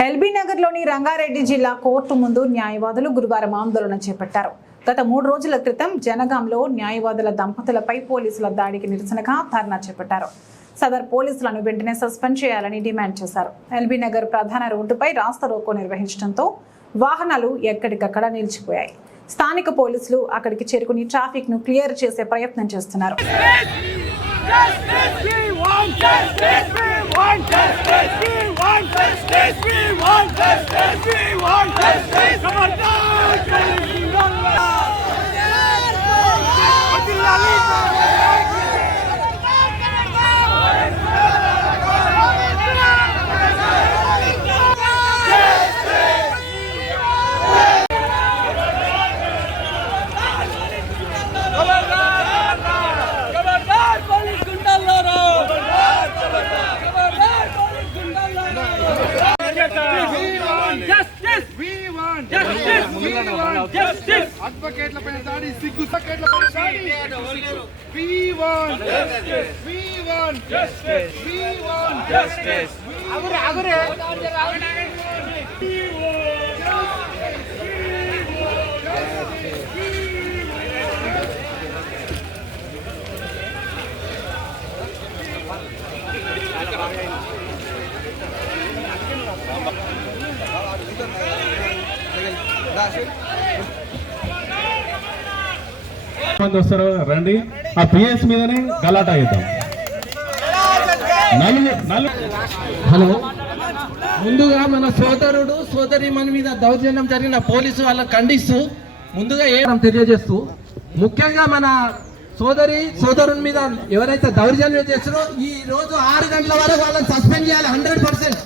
LB నగర్లోని రంగారెడ్డి జిల్లా court ముందు న్యాయవాదులు గురువారం ఆందోళన చేపట్టారు గత మూడు రోజుల క్రితం జనగాంలో న్యాయవాదుల దంపతులపై పోలీసుల దాడికి నిరసనగా ధర్నా చేపట్టారు సదర్ పోలీసులను వెంటనే సస్పెండ్ చేయాలని డిమాండ్ చేశారు ఎల్బీ నగర్ ప్రధాన రోడ్డుపై రాస్తా రోకో నిర్వహించడంతో వాహనాలు ఎక్కడికక్కడ నిలిచిపోయాయి స్థానిక పోలీసులు అక్కడికి చేరుకుని ట్రాఫిక్ను క్లియర్ చేసే ప్రయత్నం చేస్తున్నారు Justice! We want justice! We want justice! We want justice! We Jordan! justice! We want justice! అడ్వకేట్ల పైన దాడి సిగ్గు సకేట్ల పైన దాడి we want justice we want justice we want justice అగురే అగురే మంది వస్తారు రండి. ఆ పిఎస్ మీదనే గలాటా అవుతాం హలో. ముందుగా మన సోదరుడు సోదరి మన మీద దౌర్జన్యం జరిగిన పోలీసు వాళ్ళని ఖండిస్తూ ముందుగా ఏ తెలియజేస్తూ ముఖ్యంగా మన సోదరి సోదరుని మీద ఎవరైతే దౌర్జన్యం చేస్తారో ఈ రోజు ఆరు గంటల వరకు వాళ్ళని సస్పెండ్ చేయాలి హండ్రెడ్ పర్సెంట్.